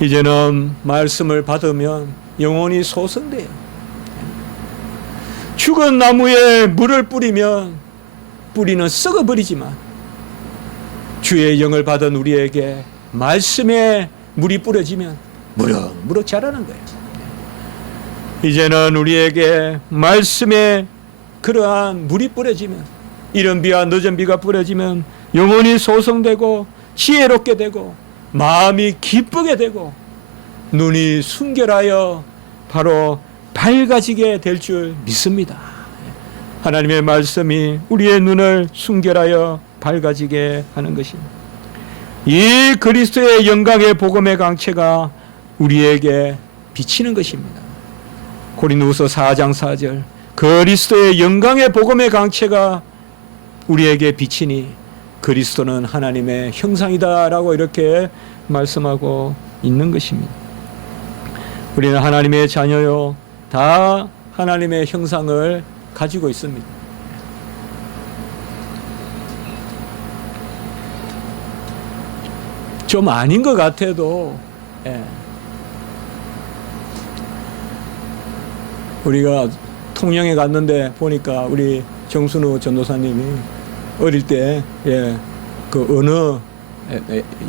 이제는 말씀을 받으면 영혼이 소성돼요. 죽은 나무에 물을 뿌리면 뿌리는 썩어버리지만 주의 영을 받은 우리에게 말씀에 물이 뿌려지면 무럭무럭 자라는 거예요. 이제는 우리에게 말씀에 그러한 물이 뿌려지면 이른 비와 늦은 비가 뿌려지면 영혼이 소성되고 지혜롭게 되고 마음이 기쁘게 되고 눈이 순결하여 바로 밝아지게 될 줄 믿습니다. 하나님의 말씀이 우리의 눈을 순결하여 밝아지게 하는 것입니다. 이 그리스도의 영광의 복음의 강체가 우리에게 비치는 것입니다. 고린도후서 4장 4절 그리스도의 영광의 복음의 강체가 우리에게 비치니 그리스도는 하나님의 형상이다라고 이렇게 말씀하고 있는 것입니다. 우리는 하나님의 자녀요, 다 하나님의 형상을 가지고 있습니다. 좀 아닌 것 같아도 우리가 통영에 갔는데 보니까 우리 정순우 전도사님이 어릴 때 그 어느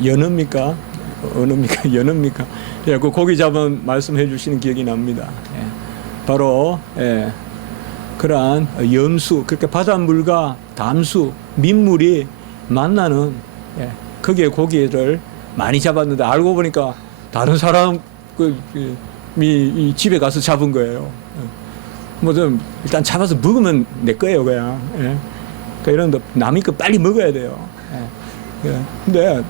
연어입니까? 언어입니까? 연어입니까? 그 고기 잡은 말씀해 주시는 기억이 납니다. 바로 그러한 염수, 그렇게 바닷물과 담수, 민물이 만나는 거기에 고기를 많이 잡았는데 알고 보니까 다른 사람 이 집에 가서 잡은 거예요. 뭐 좀 일단 잡아서 먹으면 내 거예요, 그냥. 그러니까 이런 거 남의 거 빨리 먹어야 돼요. 근데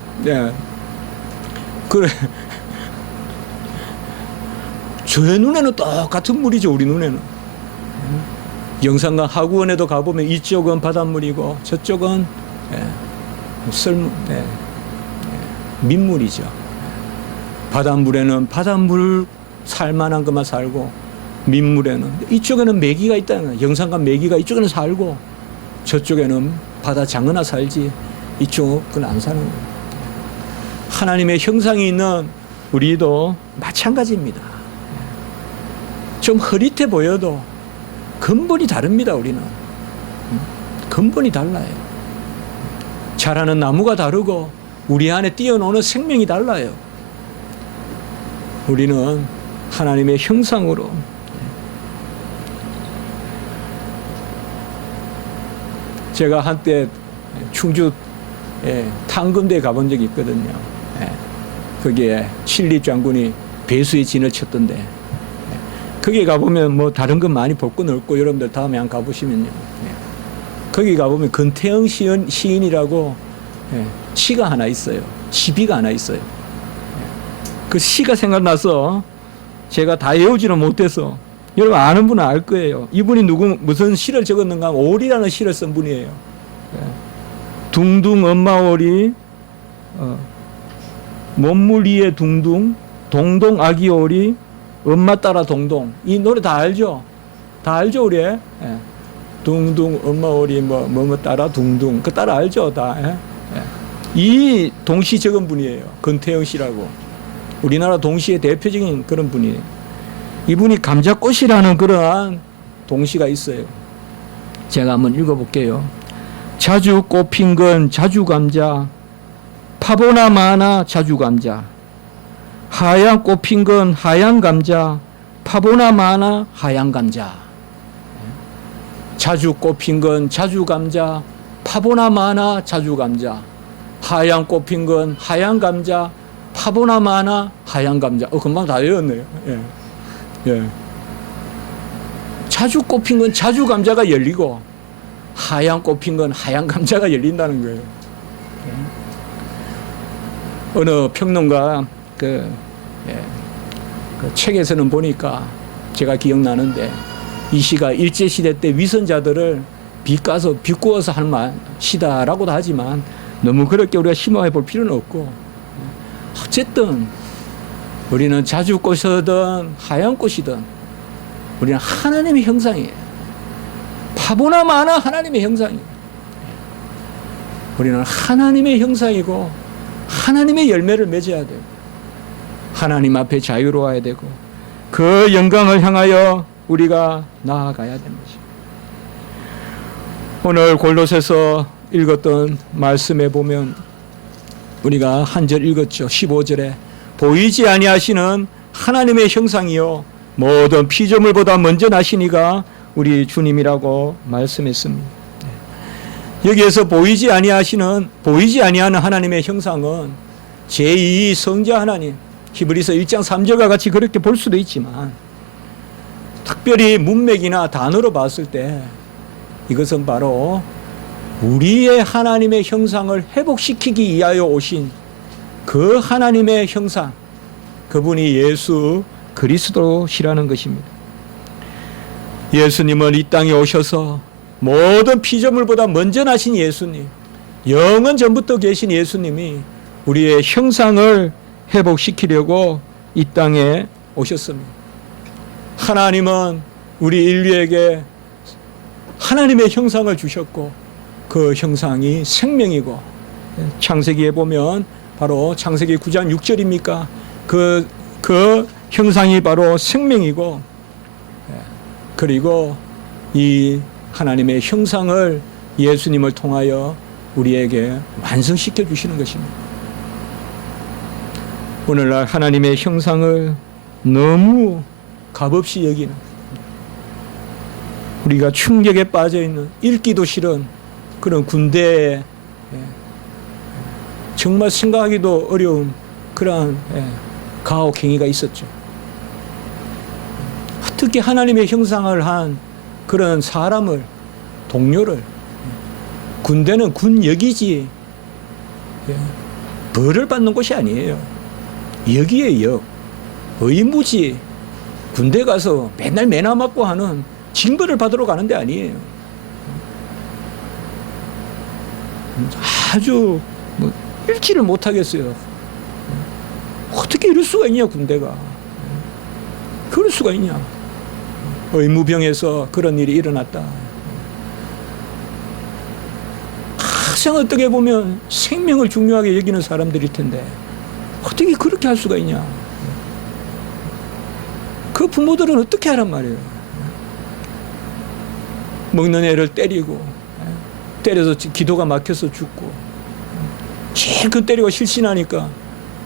그래 저의 눈에는 똑같은 물이죠, 우리 눈에는. 영산강 하구원에도 가보면 이쪽은 바닷물이고 저쪽은 민물이죠. 바닷물에는 바닷물 살만한 것만 살고 민물에는 이쪽에는 메기가 있다는 거예요. 영산강 메기가 이쪽에는 살고 저쪽에는 바다 장어나 살지 이쪽은 안 사는 거예요. 하나님의 형상이 있는 우리도 마찬가지입니다. 좀 흐릿해 보여도 근본이 다릅니다. 우리는 근본이 달라요. 자라는 나무가 다르고 우리 안에 뛰어노는 생명이 달라요. 우리는 하나님의 형상으로 제가 한때 충주 탕금대에 가본 적이 있거든요. 거기에 칠립 장군이 배수의 진을 쳤던데 거기 가보면 뭐 다른 건 많이 볼 건 없고 여러분들 다음에 한 가보시면요. 거기 가보면 근태영 시인이라고 시가 하나 있어요. 시비가 하나 있어요. 그 시가 생각나서 제가 다 외우지는 못해서 여러분 아는 분은 알 거예요. 이분이 무슨 시를 적었는가 하면 오리라는 시를 쓴 분이에요. 둥둥 엄마 오리 몸물 위에 둥둥 동동 아기 오리 엄마 따라 동동. 이 노래 다 알죠? 다 알죠, 우리? 둥둥 엄마 오리 뭐 따라 둥둥. 그 따라 알죠, 다. 이 동시 적은 분이에요. 근태영 씨라고. 우리나라 동시의 대표적인 그런 분이에요. 이분이 감자꽃이라는 그러한 동시가 있어요. 제가 한번 읽어볼게요. 자주 꽃핀 건 자주감자, 파보나 마나 자주감자. 하얀 꽃핀 건 하얀 감자, 파보나 마나 하얀 감자. 자주 꽃핀 건 자주 감자, 파보나 마나 자주 감자. 하얀 꽃핀 건 하얀 감자, 파보나 마나 하얀 감자. 금방 다 외웠네요. 자주 꽃핀 건 자주 감자가 열리고 하얀 꽃핀 건 하얀 감자가 열린다는 거예요. 어느 평론가 그 책에서는 보니까 제가 기억나는데 이 시가 일제시대 때 위선자들을 비꼬아서 할 시다라고도 하지만 너무 그렇게 우리가 심화해 볼 필요는 없고 어쨌든 우리는 자주 꽃이든 하얀 꽃이든 우리는 하나님의 형상이에요. 파보나 마나 하나님의 형상이에요. 우리는 하나님의 형상이고 하나님의 열매를 맺어야 돼요. 하나님 앞에 자유로워야 되고 그 영광을 향하여 우리가 나아가야 되는 것입니다. 오늘 골로새서 읽었던 말씀에 보면 우리가 한 절 읽었죠. 15절에 보이지 아니하시는 하나님의 형상이요 모든 피조물보다 먼저 나시니가 우리 주님이라고 말씀했습니다. 여기에서 보이지 아니하는 하나님의 형상은 제2 성자 하나님, 히브리서 1장 3절과 같이 그렇게 볼 수도 있지만 특별히 문맥이나 단어로 봤을 때 이것은 바로 우리의 하나님의 형상을 회복시키기 위하여 오신 그 하나님의 형상, 그분이 예수 그리스도시라는 것입니다. 예수님은 이 땅에 오셔서 모든 피조물보다 먼저 나신 예수님, 영원 전부터 계신 예수님이 우리의 형상을 회복시키려고 이 땅에 오셨습니다. 하나님은 우리 인류에게 하나님의 형상을 주셨고 그 형상이 생명이고, 창세기에 보면 바로 창세기 9장 6절입니까? 그 형상이 바로 생명이고, 그리고 이 하나님의 형상을 예수님을 통하여 우리에게 완성시켜 주시는 것입니다. 오늘날 하나님의 형상을 너무 값없이 여기는, 우리가 충격에 빠져 있는, 읽기도 싫은 그런 군대에 정말 생각하기도 어려운 그러한 가혹행위가 있었죠. 특히 하나님의 형상을 한 그런 사람을, 동료를, 군대는 군역이지 벌을 받는 곳이 아니에요. 역이에요, 역. 의무지. 군대 가서 맨날 매나 맞고 하는 징벌을 받으러 가는 데 아니에요. 아주 읽지를 못하겠어요. 어떻게 이럴 수가 있냐, 군대가. 그럴 수가 있냐. 의무병에서 그런 일이 일어났다. 가장 어떻게 보면 생명을 중요하게 여기는 사람들일 텐데 어떻게 그렇게 할 수가 있냐. 그 부모들은 어떻게 하란 말이에요. 먹는 애를 때리고, 때려서 기도가 막혀서 죽고, 실컷 때리고 실신하니까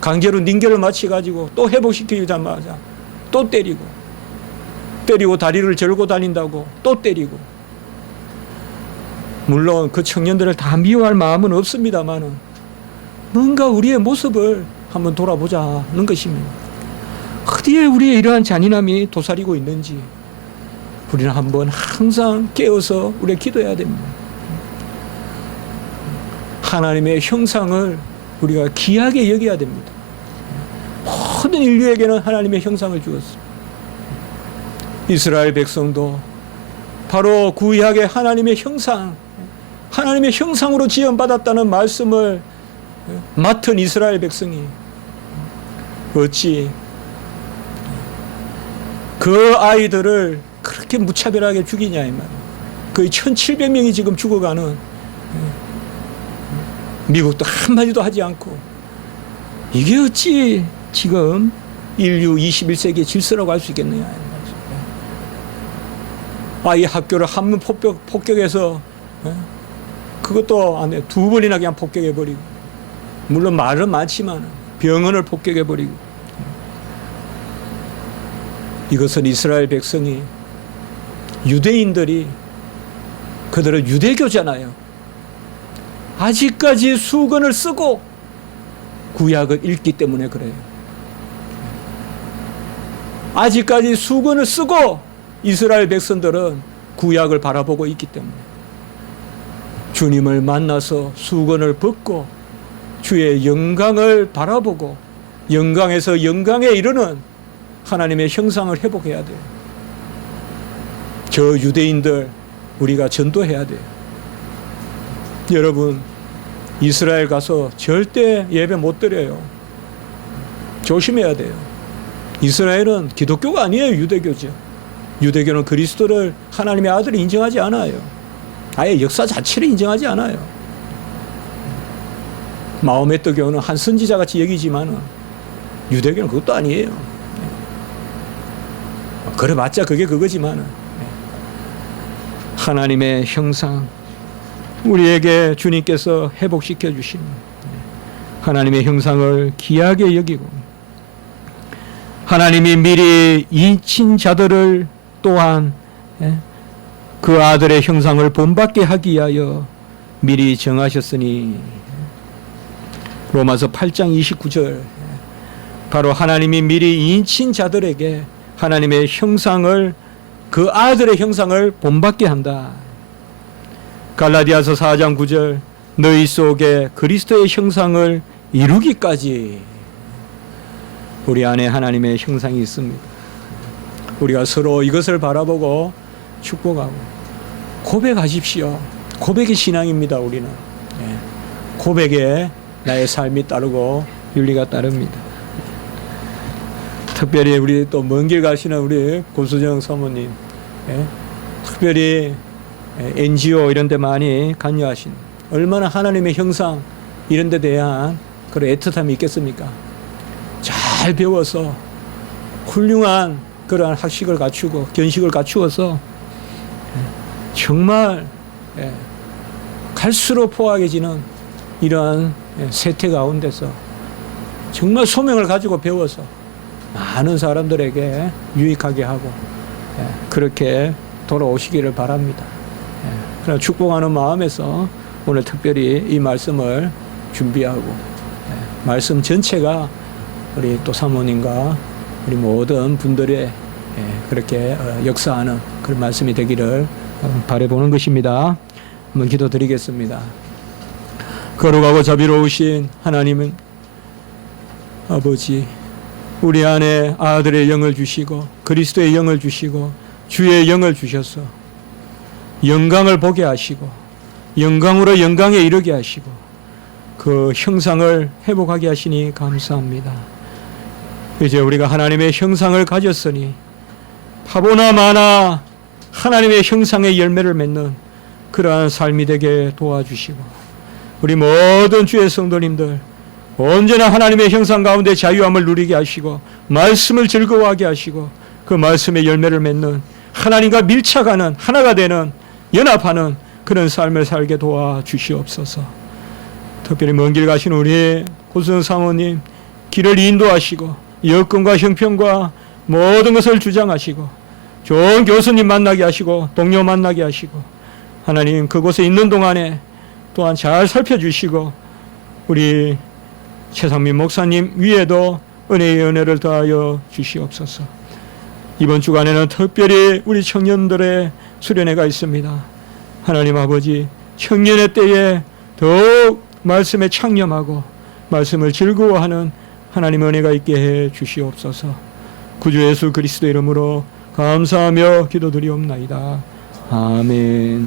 강제로 닌겔을 맞춰가지고 또 회복시키자마자 또 때리고 다리를 절고 다닌다고 또 때리고. 물론 그 청년들을 다 미워할 마음은 없습니다만은 뭔가 우리의 모습을 한번 돌아보자는 것입니다. 어디에 우리의 이러한 잔인함이 도사리고 있는지 우리는 한번 항상 깨어서 우리가 기도해야 됩니다. 하나님의 형상을 우리가 귀하게 여겨야 됩니다. 모든 인류에게는 하나님의 형상을 주었습니다. 이스라엘 백성도 바로 구약의 하나님의 형상, 하나님의 형상으로 지음받았다는 말씀을 맡은 이스라엘 백성이 어찌 그 아이들을 그렇게 무차별하게 죽이냐 이 말이에요. 거의 1700명이 지금 죽어가는, 미국도 한마디도 하지 않고, 이게 어찌 지금 인류 21세기의 질서라고 할 수 있겠느냐. 아이 학교를 한문 폭격해서 그것도 안 해. 2번이나 그냥 폭격해버리고, 물론 말은 많지만 병원을 폭격해버리고. 이것은 이스라엘 백성이, 유대인들이, 그들은 유대교잖아요. 아직까지 수건을 쓰고 구약을 읽기 때문에 그래요. 아직까지 수건을 쓰고 이스라엘 백성들은 구약을 바라보고 있기 때문에 주님을 만나서 수건을 벗고 주의 영광을 바라보고 영광에서 영광에 이르는 하나님의 형상을 회복해야 돼요. 저 유대인들 우리가 전도해야 돼요. 여러분, 이스라엘 가서 절대 예배 못 드려요. 조심해야 돼요. 이스라엘은 기독교가 아니에요. 유대교죠. 유대교는 그리스도를 하나님의 아들을 인정하지 않아요. 아예 역사 자체를 인정하지 않아요. 마호메트 교는 한 선지자 같이 여기지만 유대교는 그것도 아니에요. 그래봤자 그게 그거지만 하나님의 형상, 우리에게 주님께서 회복시켜 주신 하나님의 형상을 귀하게 여기고, 하나님이 미리 인친 자들을 또한 그 아들의 형상을 본받게 하기 위하여 미리 정하셨으니, 로마서 8장 29절, 바로 하나님이 미리 인친 자들에게 하나님의 형상을, 그 아들의 형상을 본받게 한다. 갈라디아서 4장 9절 너희 속에 그리스도의 형상을 이루기까지 우리 안에 하나님의 형상이 있습니다. 우리가 서로 이것을 바라보고 축복하고 고백하십시오. 고백이 신앙입니다. 우리는 고백에 나의 삶이 따르고 윤리가 따릅니다. 특별히 우리 또 먼 길 가시는 우리 고수정 사모님, 특별히 NGO 이런 데 많이 관여하신 얼마나 하나님의 형상 이런 데 대한 그런 애틋함이 있겠습니까? 잘 배워서 훌륭한 그러한 학식을 갖추고 견식을 갖추어서 정말 갈수록 포악해지는 이러한 세태 가운데서 정말 소명을 가지고 배워서 많은 사람들에게 유익하게 하고 그렇게 돌아오시기를 바랍니다. 그러나 축복하는 마음에서 오늘 특별히 이 말씀을 준비하고 말씀 전체가 우리 또 사모님과 우리 모든 분들의 그렇게 역사하는 그런 말씀이 되기를 바라보는 것입니다. 한번 기도드리겠습니다. 거룩하고 자비로우신 하나님은 아버지, 우리 안에 아들의 영을 주시고 그리스도의 영을 주시고 주의 영을 주셔서 영광을 보게 하시고 영광으로 영광에 이르게 하시고 그 형상을 회복하게 하시니 감사합니다. 이제 우리가 하나님의 형상을 가졌으니 파보나 마나 하나님의 형상의 열매를 맺는 그러한 삶이 되게 도와주시고 우리 모든 주의 성도님들 언제나 하나님의 형상 가운데 자유함을 누리게 하시고 말씀을 즐거워하게 하시고 그 말씀의 열매를 맺는 하나님과 밀착하는 하나가 되는 연합하는 그런 삶을 살게 도와주시옵소서. 특별히 먼 길 가신 우리 고수정 사모님 길을 인도하시고 여건과 형편과 모든 것을 주장하시고 좋은 교수님 만나게 하시고 동료 만나게 하시고 하나님 그곳에 있는 동안에 또한 잘 살펴주시고 우리 최상민 목사님 위에도 은혜의 은혜를 더하여 주시옵소서. 이번 주간에는 특별히 우리 청년들의 수련회가 있습니다. 하나님 아버지 청년의 때에 더욱 말씀에 창념하고 말씀을 즐거워하는 하나님의 은혜가 있게 해 주시옵소서. 구주 예수 그리스도 이름으로 감사하며 기도드리옵나이다. 아멘.